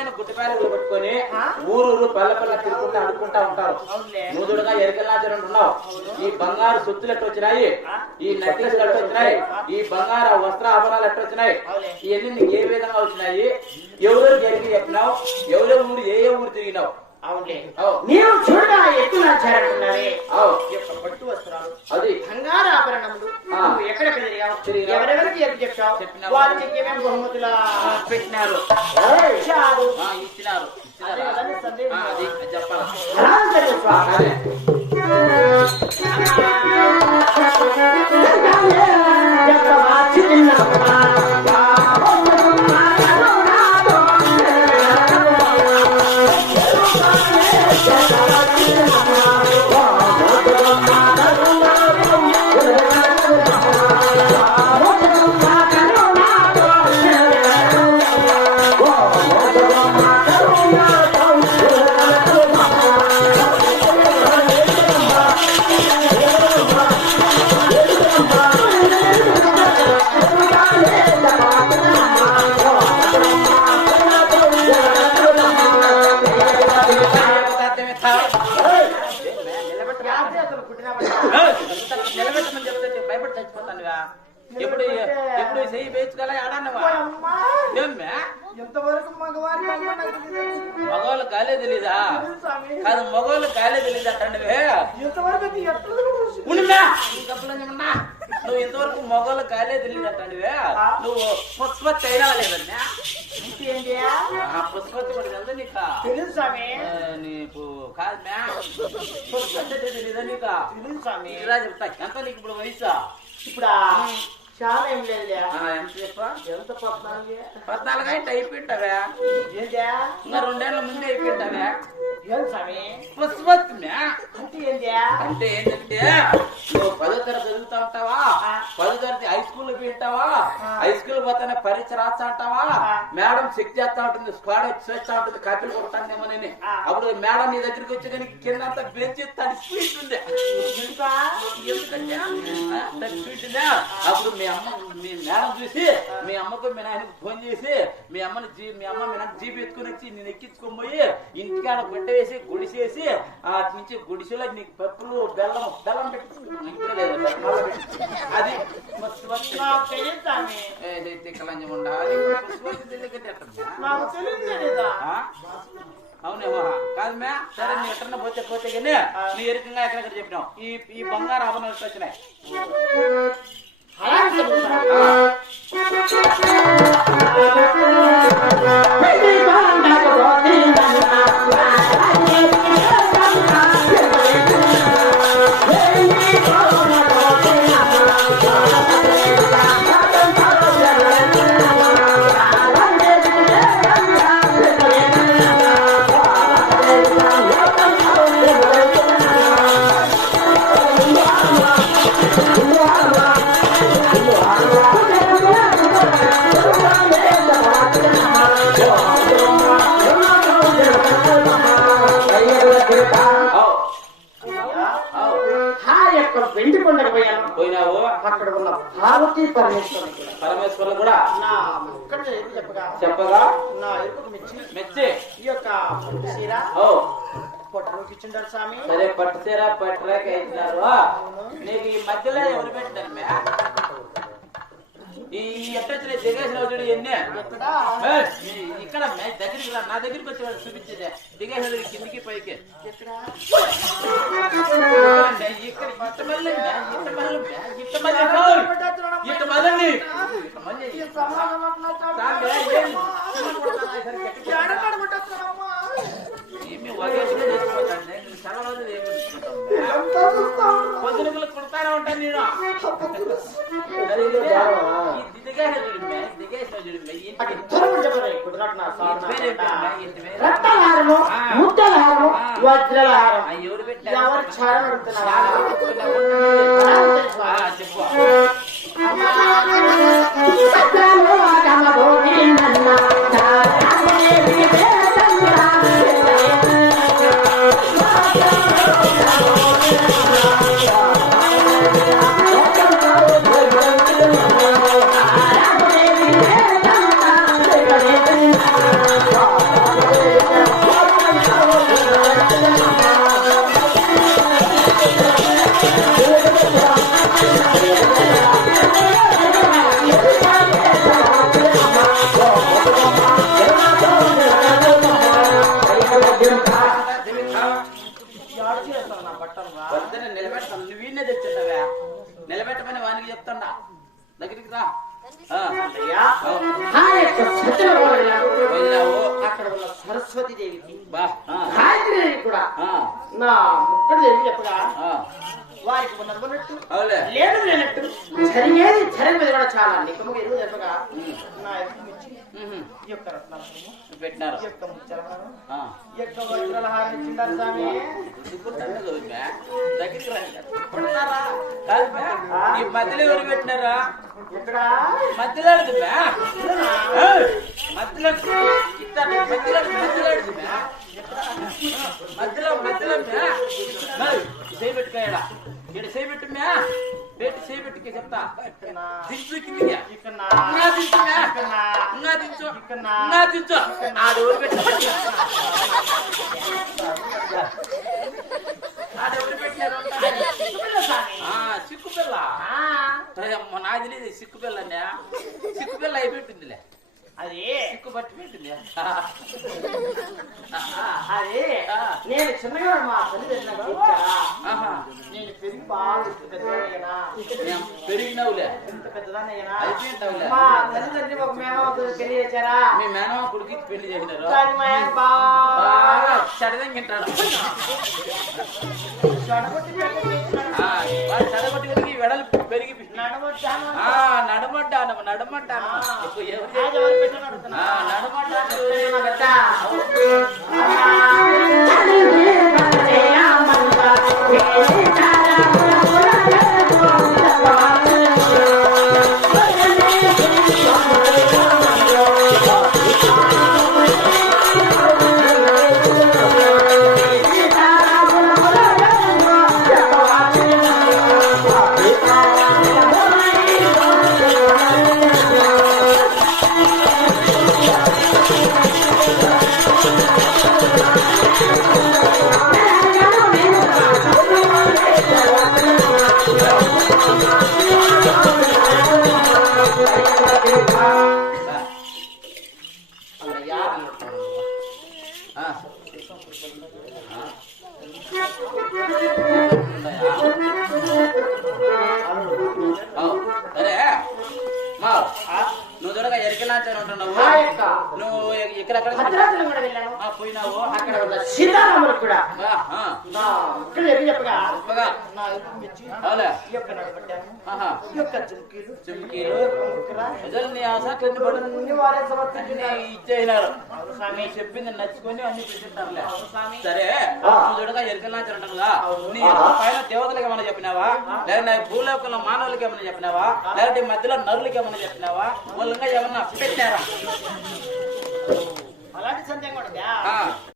విలువైన గుడ్డిపాయలు పట్టుకొని ఊరూరు పల్లె పల్లె తిరుగుకుంటూ అడుక్కుంటా ఉంటారు. నూదుడుగా ఎరికల్లాచరణ ఉన్నావు. ఈ బంగారు సొత్తులు ఎట్టు వచ్చినాయి, ఈ నెక్లెస్ ఎట్టు వచ్చినాయి, ఈ బంగారు వస్త్ర ఆభరణాలు ఎట్టు వచ్చినాయి, ఇవన్నీ నీకు ఏ విధంగా వచ్చినాయి, ఎవరెవరు జరిగి చెప్పినావు, ఎవరెవరు ఊరు ఏ ఊరు తిరిగినావు? నేను చూడగా ఎక్కువ నచ్చారంటున్నావే పట్టు వస్త్రాలు, అది బంగారు ఆభరణములు ఎక్కడెక్కడ తిరిగావు, ఎవరెవరికి చెప్పావు, వాళ్ళకి ఏమేమి బహుమతులు పెట్టినారు, ఇచ్చినారు, చెప్పాలి. నిలబెట్టమని చెప్తే భయపడి చచ్చిపోతానుగా. ఎప్పుడు ఎప్పుడు చెయ్యి వేయించుకోలే ఆడన్నవా? ఎంతవరకు మగవారి మగవాళ్ళు కాలే తెలీదా? కాదు మగవాళ్ళు కాలే తెలీదు అంటాండివే. నువ్వు ఇంతవరకు మగవాళ్ళు కాలే తెలీదు అంటాండివే. నువ్వు పుష్పత్తి అయినా లేదన్నా? పుష్పత్తి కూడా తెలుదా నీకా? తెలుసు స్వామి. నీకు కాదు మ్యా పుష్పత్తి తెలీదా నీకా? తెలుసు స్వామి. ఇలా చెప్తా. ఎంత నీకు ఇప్పుడు వయసు? ఇప్పుడు చాలా ఏం లేదు. ఎంత చెప్పా? ఎంత 14 అయితే అయిపోయింటావా? ఇంకా 2 ఏళ్ల ముందే అయిపోయింటావా? పుష్పత్తి అంటే ఏంటంటే నువ్వు 10వ తరగతి చదువుతా ఉంటావా, 10వ తరగతి హై స్కూల్ పోయింటావా, హై స్కూల్ పోతానే పరీక్ష రాస్తా ఉంటావా, మేడం చెక్ చేస్తా ఉంటుంది, స్క్వాడ్ చేస్తా ఉంటుంది, కాపీలు కొడతానేమోనని. అప్పుడు మేడం నీ దగ్గరికి వచ్చి కానీ కింద అంతా బెంచ్ స్పీడ్ ఉంది. ఎందుకంటే స్పీడ్ ఉందా? అప్పుడు మీ మేడం చూసి మీ అమ్మకు మీ నాయనకు ఫోన్ చేసి మీ అమ్మ మీ నాన్న జీబీ ఎత్తుకుని వచ్చి నేను ఎక్కించుకొని పోయి ఇంటికాడ బిడ్డ వేసి గుడిసేసి అటు నుంచి గుడిసెలో నీకు పప్పులు బెల్లం పెట్టి అది అవునేమో కాదు మే. సరే నీ ఎక్కడ పోతే కానీ నీ ఎరుకంగా ఎక్కడెక్కడ చెప్పినావు ఈ బంగారు ఆభరణాలు వచ్చినాయి. పోయినావు అక్కడ ఉన్న పార్వతీ పరమేశ్వరులు కూడా చెప్పగా నా ఎరుపుకు మెచ్చి ఈ యొక్క చీర పొట్టలోకి ఇచ్చిండారు స్వామి. సరే పట్టు చీర పట్టురాక ఇచ్చినారు. నీకు ఈ మధ్యలో ఎవరు పెట్టారు మే? ఈ ఎట్టొచ్చిన దిగేసిన చూడు ఎన్ని ఇక్కడ దగ్గరికి నా దగ్గరికి వచ్చి వాళ్ళు చూపించేదే దిగేసిన కిందికి పైకి ఇక్కడ పొద్దునకులు కొడతానే ఉంటాను నేను. ఎవరు పెట్టారు? చెప్పు పని వానికి చెప్తాడా దగ్గరికి రా అయ్యా, ఆ యొక్క సత్యనారాయణ వెళ్ళావు అక్కడ ఉన్న సరస్వతి దేవికి బా గాయత్రి దేవికి కూడా ఆ, నా ముక్కడు దేవి చెప్పగా ఆ, వారికి ఉన్నది ఉన్నట్టు అవులే లేదు లేనట్టు జరిగేది జరిగేది కూడా చాలా నికముగా ఎరువు చెప్పగా నా యొక్క మిచ్చి ఉహుం. ఈ యొక్క రత్నాలను పెట్టినారు ఈ యొక్క ముత్యాలను ఆ. ఈ యొక్క వజ్రాల హారం ఇచ్చిండారు స్వామి దుబ్బుతాడు మే. దగ్గరికి రండి. కొడతారా? కాదు మే. ఈ మధ్యలో ఎవరు పెట్టినారా ఎక్కడ మధ్యలో అడుగు మే. ఏయ్, మధ్యలో ఇట్లా మధ్యలో అడుగు మే. మధ్యలో మే. ఏయ్, చేయి పెట్టుకోయడా ఇక్కడ చేయి పెట్టు మే. పెట్టి చేయి పెట్టుకే చెప్తా దించు కిందికి ఇక్కడ నా ఇంకా దించు మే. ఇక్కడ నా ఇంకా దించు ఇంకా దించు ఆడు ఎవరు పెట్టినారు ఆడు ఎవరు పెట్టినారు సిక్కు పిల్ల నాకు తెలియదు సిక్కు పిల్ల అన్నా సిక్కు పిల్ల అయిపోతుందిలే అది సిక్కు పట్టి పెట్టింది అది నేను చిన్నగా మా తల్లి నేను పెరిగి బాగా పెద్దదానయ్యనా పెరిగినవులే ఇంత పెద్దదానయ్యనా అయిపోయింటావులే మా తల్లిదండ్రి ఒక మేమ పెళ్లి చేశారా మీ మేనమా కొడుకు పెళ్లి చేసినారు దాని మా ఆయన బాగా బాగా చడదంగింటాడు చెడగొట్టి పెట్టి చేసినాడు. వాడు చడగొట్టి వెడలు పెరిగి నడవచ్చాను నడమంటాను ఇప్పుడు ఎవరు రాజు ఎవరు పెట్టాను అడుగుతున్నా. నడమంటాను నా బిడ్డ. సరే మా నువ్వు చూడగా ఎరికెళ్ళాచని ఉంటున్నావు ఆ యొక్క నువ్వు ఎక్కడెక్కడ భద్రాచలం కూడా వెళ్ళాను. పోయినావు అక్కడ ఉన్న సీతారాములు కూడా ఆ, నా ఇక్కడ ఎన్ని చెప్పగా గొప్పగా నా యొక్క మిర్చి, అవులే ఈ యొక్క నడబడ్డాను, ఆహా ఈ యొక్క చుమ్కీలు, చుమ్కీలు ఈ యొక్క ముక్కర, ప్రజలు నీ ఆసక్తిని పడి అన్ని వారే సమర్పించినారు. ఇచ్చేయినారు అవును స్వామి. మీ చెప్పింది నచ్చుకొని అన్ని పెట్టింటారులే అవును స్వామి. సరే నువ్వు చూడగా ఎరికెళ్ళాచని ఉంటున్నావా నీ పైన దేవతలకు ఏమైనా చెప్పినావా లేదా భూలోకంలో మానవులకి ఏమైనా చెప్పినావా లేదంటే మధ్యలో నరులకి ఏమైనా చెప్పినావా మూలంగా ఏమన్నా పెట్టారా అలాంటి సందేహం కూడా ఉందా? ఆ.